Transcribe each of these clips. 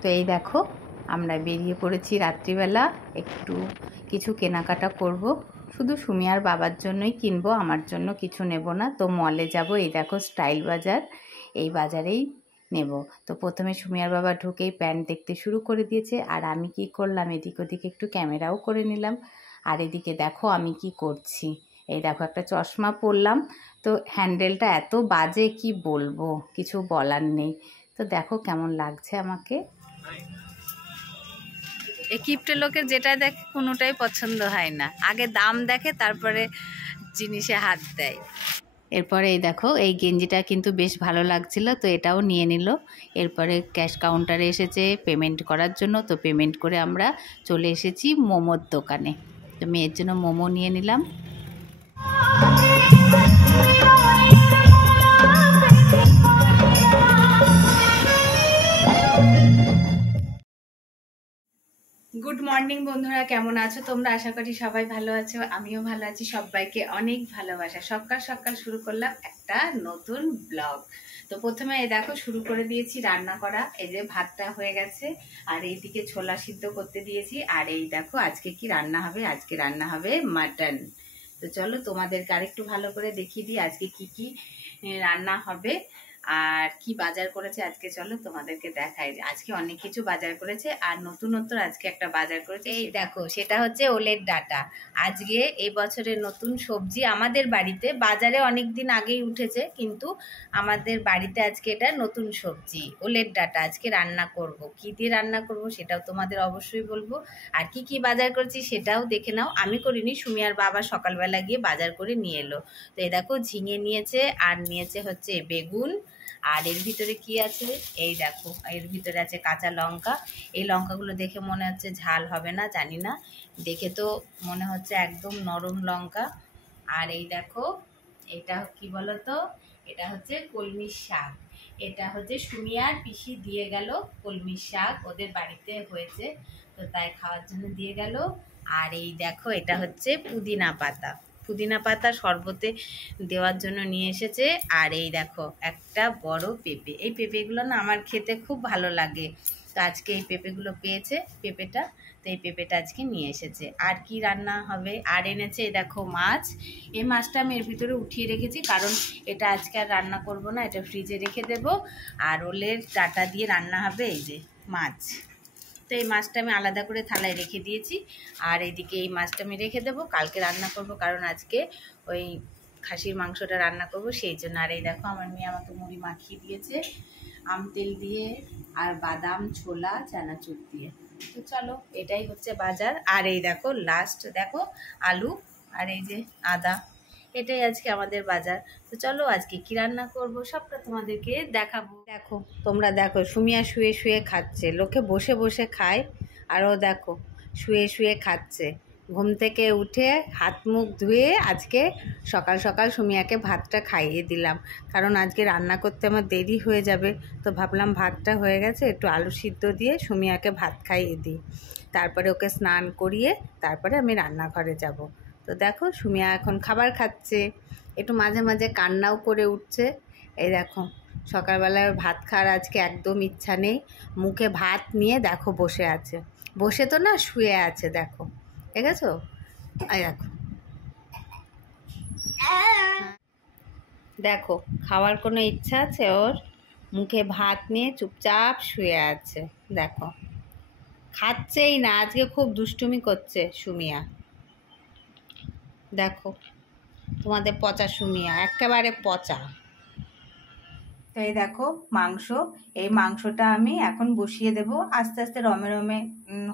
তো এই দেখো আমরা বেরিয়ে পড়েছি রাত্রিবেলা, একটু কিছু কেনাকাটা করব। শুধু সুমিয়ার বাবার জন্যই কিনবো, আমার জন্য কিছু নেব না। তো মলে যাব, এই দেখো স্টাইল বাজার, এই বাজারেই নেব। তো প্রথমে সুমিয়ার বাবা ঢুকেই প্যান্ট দেখতে শুরু করে দিয়েছে, আর আমি কি করলাম, এদিক ওদিক একটু ক্যামেরাও করে নিলাম। আর এদিকে দেখো আমি কি করছি, এই দেখো একটা চশমা পরলাম। তো হ্যান্ডেলটা এত বাজে, কি বলবো, কিছু বলার নেই। তো দেখো কেমন লাগছে আমাকে। এই কিপ্টে লোকের যেটা দেখে কোনোটাই পছন্দ হয় না, আগে দাম দেখে তারপরে জিনিসে হাত দেয়। এরপরে এই দেখো এই গেঞ্জিটা কিন্তু বেশ ভালো লাগছিল, তো এটাও নিয়ে নিল। এরপরে ক্যাশ কাউন্টারে এসেছে পেমেন্ট করার জন্য, তো পেমেন্ট করে আমরা চলে এসেছি মোমোর দোকানে। তো মেয়ের জন্য মোমো নিয়ে নিলাম। গুড মর্নিং বন্ধুরা, কেমন আছো তোমরা? আশা করি সবাই ভালো আছো, আমিও ভালো আছি। সবাইকে অনেক ভালোবাসা। সকাল সকাল শুরু করলাম একটা নতুন ব্লগ। তো প্রথমে এই দেখো শুরু করে দিয়েছি রান্না করা। এই যে ভাতটা হয়ে গেছে, আর এইদিকে ছোলা সিদ্ধ করতে দিয়েছি। আর এই দেখো আজকে কি রান্না হবে, আজকে রান্না হবে মাটন। তো চলো তোমাদেরকে আরেকটু ভালো করে দেখিয়ে দিই আজকে কি কি রান্না হবে আর কি বাজার করেছে আজকে। চলো তোমাদেরকে দেখাই, আজকে অনেক কিছু বাজার করেছে। আর নতুনত্ব আজকে একটা বাজার করেছে, এই দেখো সেটা হচ্ছে ওলের ডাঁটা। আজকে এই বছরের নতুন সবজি আমাদের বাড়িতে, বাজারে অনেক দিন আগেই উঠেছে, কিন্তু আমাদের বাড়িতে আজকে এটা নতুন সবজি ওলের ডাঁটা। আজকে রান্না করব, কি দিয়ে রান্না করব সেটাও তোমাদের অবশ্যই বলবো। আর কি কি বাজার করেছি সেটাও দেখে নাও। আমি করিনি, সুমিয়ার বাবা সকালবেলা গিয়ে বাজার করে নিয়ে এলো। তো এই দেখো ঝিঙে নিয়েছে, আর নিয়েছে হচ্ছে বেগুন। আর এর ভিতরে কি আছে, এই দেখো এর ভিতরে আছে কাঁচা লঙ্কা। এই লঙ্কাগুলো দেখে মনে হচ্ছে ঝাল হবে না, জানি না, দেখে তো মনে হচ্ছে একদম নরম লঙ্কা। আর এই দেখো এটা কি বলো তো, এটা হচ্ছে কলমির শাক। এটা হচ্ছে সুমিয়ার পিসি দিয়ে গেল কলমির শাক, ওদের বাড়িতে হয়েছে, তো তাই খাওয়ার জন্য দিয়ে গেল। আর এই দেখো এটা হচ্ছে পুদিনা পাতা, পুদিনা পাতা শরবতে দেওয়ার জন্য নিয়ে এসেছে। আর এই দেখো একটা বড় পেঁপে, এই পেঁপেগুলো না আমার খেতে খুব ভালো লাগে। তো আজকে এই পেঁপেগুলো পেয়েছে, পেঁপেটা, তো এই পেঁপেটা আজকে নিয়ে এসেছে। আর কি রান্না হবে, আর এনেছে এই দেখো মাছ। এই মাছটা আমি এর ভিতরে উঠিয়ে রেখেছি, কারণ এটা আজকে আর রান্না করব না, এটা ফ্রিজে রেখে দেব। আর ওলের ডাঁটা দিয়ে রান্না হবে এই যে মাছ। তো এই মাছটা আমি আলাদা করে থালায় রেখে দিয়েছি। আর এইদিকে এই মাছটা আমি রেখে দেবো, কালকে রান্না করব, কারণ আজকে ওই খাসির মাংসটা রান্না করব সেই জন্য। আর এই দেখো আমার মেয়ে আমাকে মুড়ি মাখিয়ে দিয়েছে আম তেল দিয়ে, আর বাদাম ছোলা চানাচুর দিয়ে। তো চলো এটাই হচ্ছে বাজার। আর এই দেখো লাস্ট দেখো আলু, আর এই যে আদা, এটাই আজকে আমাদের বাজার। তো চলো আজকে কি রান্না করব সবটা তোমাদেরকে দেখাবো। দেখো তোমরা দেখো, সুমিয়া শুয়ে শুয়ে খাচ্ছে, লোকে বসে বসে খায়, আর ও দেখো শুয়ে শুয়ে খাচ্ছে। ঘুম থেকে উঠে হাত মুখ ধুয়ে আজকে সকাল সকাল সুমিয়াকে ভাতটা খাইয়ে দিলাম, কারণ আজকে রান্না করতে আমার দেরি হয়ে যাবে। তো ভাবলাম ভাতটা হয়ে গেছে, একটু আলু সিদ্ধ দিয়ে সুমিয়াকে ভাত খাইয়ে দিই, তারপরে ওকে স্নান করিয়ে তারপরে আমি রান্নাঘরে যাব। তো দেখো সুমিয়া এখন খাবার খাচ্ছে, একটু মাঝে মাঝে কান্নাও করে উঠছে। এই দেখো সকালবেলায় ভাত খাওয়ার আজকে একদম ইচ্ছা নেই, মুখে ভাত নিয়ে দেখো বসে আছে, বসে তো না শুয়ে আছে, দেখো ঠিক আছে। এই দেখো দেখো খাওয়ার কোনো ইচ্ছা আছে ওর, মুখে ভাত নিয়ে চুপচাপ শুয়ে আছে, দেখো খাচ্ছেই না, আজকে খুব দুষ্টুমি করছে সুমিয়া। দেখো তোমাদের পচা সুমিয়া, একেবারে পচা। তো এই দেখো মাংস, এই মাংসটা আমি এখন বসিয়ে দেব, আস্তে আস্তে রমে রমে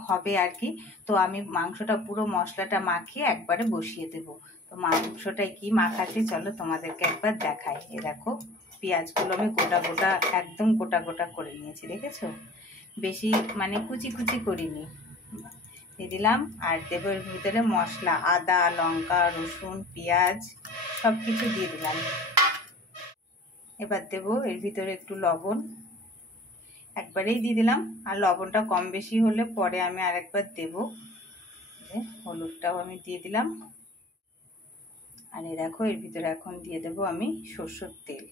হবে আর কি। তো আমি মাংসটা পুরো মশলাটা মাখিয়ে একবারে বসিয়ে দেব। তো মাংসটায় কি মাখাচ্ছি চলো তোমাদেরকে একবার দেখাই। এই দেখো পেঁয়াজগুলো আমি গোটা গোটা, একদম গোটা গোটা করে নিয়েছি, দেখেছো, বেশি মানে কুচি কুচি করিনি। দিয়ে দিলাম, আর দেবো এর ভিতরে মশলা, আদা লঙ্কা রসুন পেঁয়াজ সব কিছু দিয়ে দিলাম। এবার দেবো এর ভিতরে একটু লবণ, একবারেই দিয়ে দিলাম, আর লবণটা কম বেশি হলে পরে আমি আরেকবার দেবো। হলুদটাও আমি দিয়ে দিলাম। আর এই দেখো এর ভিতরে এখন দিয়ে দেবো আমি সরষের তেল,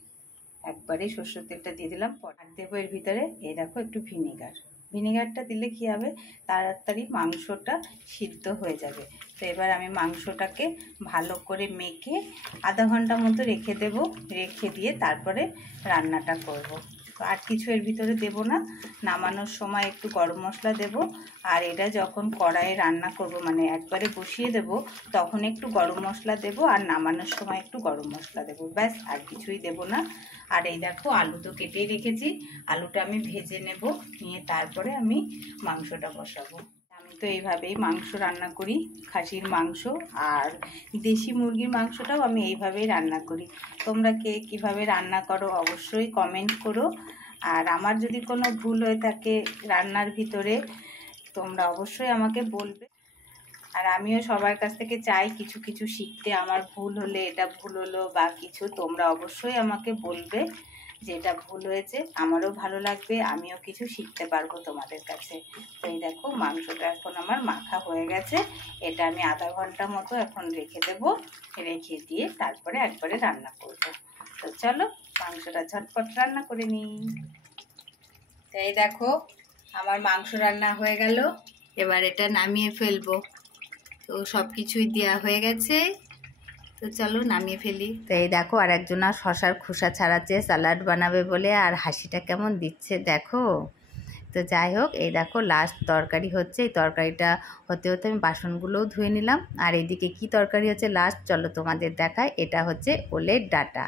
একবারেই সরষের তেলটা দিয়ে দিলাম। আর দেবো এর ভিতরে এই দেখো একটু ভিনেগার, ভিনেগারটা দিলে কী হবে, তাড়াতাড়ি মাংসটা সিদ্ধ হয়ে যাবে। তো এবার আমি মাংসটাকে ভালো করে মেখে আধা ঘন্টা মতো রেখে দেব। রেখে দিয়ে তারপরে রান্নাটা করব। তো আর কিছু এর ভিতরে দেব না। নামানোর সময় একটু গরম মশলা দেব, আর এটা যখন কড়াইয়ে রান্না করব, মানে একবারে বসিয়ে দেব, তখন একটু গরম মশলা দেব, আর নামানোর সময় একটু গরম মশলা দেব, ব্যাস, আর কিছুই দেব না। আর এই দেখো, আলু তো কেটেই রেখেছি, আলুটা আমি ভেজে নেব, নিয়ে তারপরে আমি মাংসটা বসাবো। আমি তো এইভাবেই মাংস রান্না করি, খাসির মাংস আর দেশি মুরগির মাংসটাও আমি এইভাবেই রান্না করি। তোমরা কে কীভাবে রান্না করো অবশ্যই কমেন্ট করো। আর আমার যদি কোনো ভুল হয়ে থাকে রান্নার ভিতরে, তোমরা অবশ্যই আমাকে বলবে। আর আমিও সবার কাছ থেকে চাই কিছু কিছু শিখতে। আমার ভুল হলে, এটা ভুল হলো বা কিছু, তোমরা অবশ্যই আমাকে বলবে যে এটা ভুল হয়েছে, আমারও ভালো লাগবে, আমিও কিছু শিখতে পারবো তোমাদের কাছে। তো এই দেখো, মাংসটা এখন আমার মাখা হয়ে গেছে। এটা আমি আধা ঘন্টা মতো এখন রেখে দেব। রেখে দিয়ে তারপরে একবারে রান্না করব। তো চলো মাংসটা ঝটপট রান্না করে নিই। তো এই দেখো, আমার মাংস রান্না হয়ে গেল। এবার এটা নামিয়ে ফেলবো। তো সব কিছুই দেওয়া হয়ে গেছে, তো চলো নামিয়ে ফেলি। তো এই দেখো, আর একজনা শশার খোসা ছাড়াচ্ছে স্যালাড বানাবে বলে, আর হাসিটা কেমন দিচ্ছে দেখো। তো যাই হোক, এই দেখো লাস্ট তরকারি হচ্ছে। এই তরকারিটা হতে হতে আমি বাসনগুলোও ধুয়ে নিলাম। আর এইদিকে কি তরকারি হচ্ছে লাস্ট, চলো তোমাদের দেখায়। এটা হচ্ছে ওলের ডাঁটা।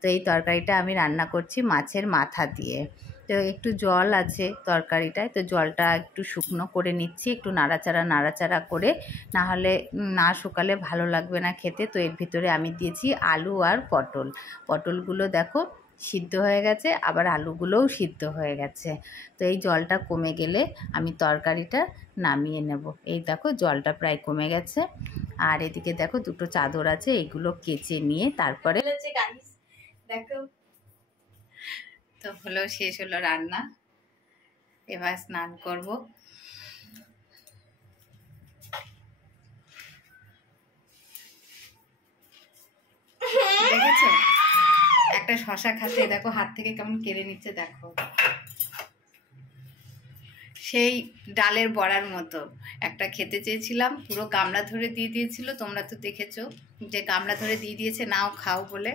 তো এই তরকারিটা আমি রান্না করছি মাছের মাথা দিয়ে। তো একটু জল আছে তরকারিটায়, তো জলটা একটু শুকনো করে নিচ্ছি, একটু নাড়াচাড়া করে, না হলে না শুকালে ভালো লাগবে না খেতে। তো এর ভিতরে আমি দিয়েছি আলু আর পটলগুলো দেখো সিদ্ধ হয়ে গেছে, আবার আলুগুলোও সিদ্ধ হয়ে গেছে। তো এই জলটা কমে গেলে আমি তরকারিটা নামিয়ে নেব। এই দেখো জলটা প্রায় কমে গেছে। আর এদিকে দেখো দুটো চাদর আছে, এগুলো কেচে নিয়ে তারপরে দেখো। তো হলো, শেষ হলো রান্না। এবার স্নান করব। দেখেছো, একটা শশা খাচ্ছে, দেখো হাত থেকে কেমন কেড়ে নিচ্ছে দেখো, সেই ডালের বড়ার মতো। একটা খেতে চেয়েছিলাম, পুরো গামলা ধরে দিয়ে দিয়েছিল, তোমরা তো দেখেছো যে গামলা ধরে দিয়ে দিয়েছে নাও খাও বলে।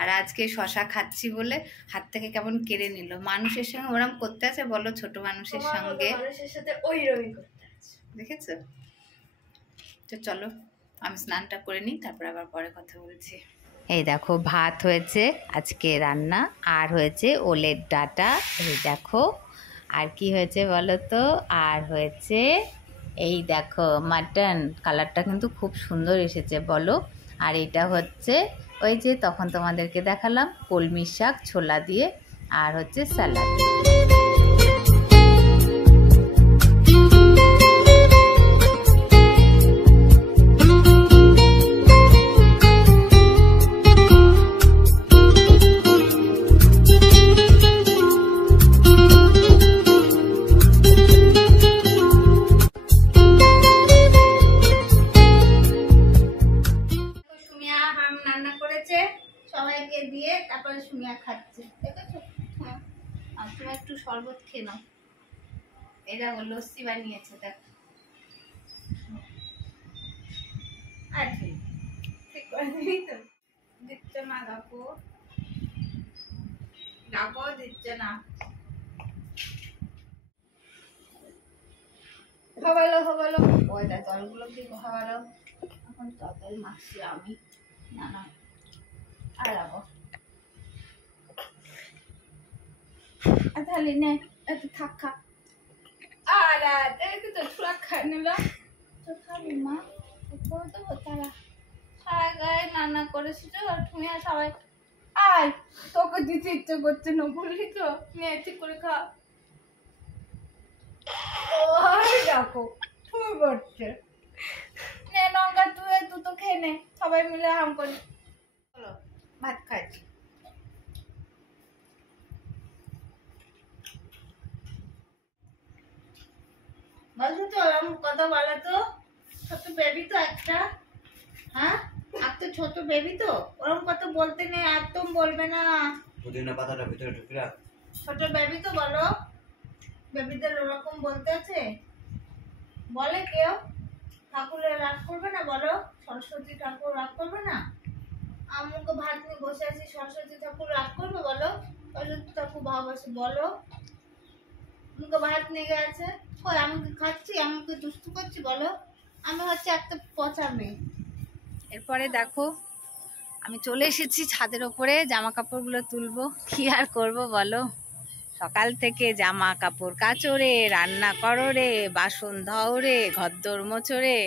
আর আজকে শশা খাচ্ছি বলে হাত থেকে কেমন কেড়ে নিল। মানুষের সঙ্গে ওরম করতে আছে বলো, ছোট মানুষের সঙ্গে, মানুষের সাথে ওই রকমই করতে আছে, দেখেছো। তো চলো আমি স্নানটা করে নিই, তারপর আবার পরে কথা বলছি। এই দেখো ভাত হয়েছে আজকে রান্না, আর হয়েছে ওলের ডাঁটা। এই দেখো, আর কি হয়েছে বলো তো, আর হয়েছে এই দেখো মাটন। কালারটা কিন্তু খুব সুন্দর এসেছে বলো। আর এটা হচ্ছে ওই যে তখন তোমাদেরকে দেখালাম কলমি শাক ছোলা দিয়ে, আর হচ্ছে স্যালাড। সবাইকে দিয়ে তারপরে সুমিয়া খাচ্ছে, দেখেছো। হ্যাঁ, আর তুমি একটু শরবত খেয়ে নাও। এটা হলো লস্যি বানিয়েছে দেখো। আর ঠিক করে দিবি তো, দিচ্ছে না দেখো, ডাকো দিচ্ছে না। খাওয়ালো ওই দেখ জলগুলো কি খাওয়ালো। এখন তরকারি মাখছি আমি, না না আর যাবো। তাহলে নে একটু থাক খা। আর একটু তো ছোলা খাই নিল, তো খাবি মা, করে দেবো তারা। সারা গায়ে রান্না করেছি তো, তুমি আর সবাই আয়, তোকে দিতে ইচ্ছে করছে না বললি তো, নে ঠিক করে খা। দেখো তুমি করছে, নে লঙ্কা তুই দুটো খেয়ে নে, সবাই মিলে হাম করি। চলো ভাত খাচ্ছি। বলছো তো ওরম কথা বলা তো, ছোট বেবি তো একটা, হ্যাঁ আর তো ছোট বেবি তো, ওরম কথা বলতে নেই, একদম বলবে না। পুদিনা পাতাটা ভিতরে ঢুকে রাখ, ছোট বেবি তো বলো। বেবিদের ওরকম বলতে আছে? বলে কেউ ঠাকুরের রাগ করবে না? বলো, সরস্বতী ঠাকুর রাগ করবে না? আমাকে ভাত নিয়ে বসে আছি, সরস্বতী ঠাকুর রাগ করবে? বলো, সরস্বতী ঠাকুর ভালোবাসে, বলো। মুখে ভাত নিয়ে গেছে, কই আমি কি খাচ্ছি? আমি কি দুষ্টু করছি? বলো, আমি হচ্ছে একটা পচা মেয়ে। এরপরে দেখো আমি চলে এসেছি ছাদের ওপরে, জামা কাপড়গুলো তুলবো। কি আর করব বলো, সকাল থেকে জামা কাপড় কাচো রে, রান্না করো রে, বাসন ধাও রে, ঘরদোর মোছো রে।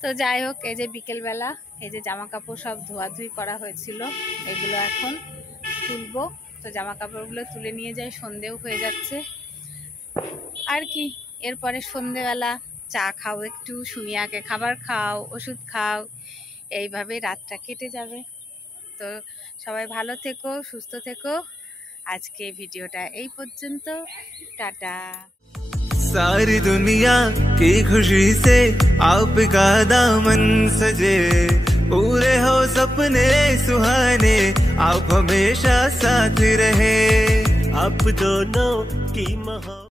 তো যাই হোক, এই যে বিকেলবেলা এই যে জামা কাপড় সব ধোয়াধুয়ি করা হয়েছিল, এগুলো এখন তুলবো। তো জামা কাপড়গুলো তুলে নিয়ে যাই, সন্ধেও হয়ে যাচ্ছে। আর কি, এরপরে সন্ধেবেলা চা খাও, একটু সুমিয়াকে খাবার খাও, ওষুধ খাও, এইভাবে রাতটা কেটে যাবে। তো সবাই ভালো থেকো, সুস্থ থেকো। আজকে ভিডিওটা এই পর্যন্ত, টাটা। सारी दुनिया की खुशी से आपका दामन सजे, पूरे हो सपने सुहाने, आप हमेशा साथ रहे, आप दोनों की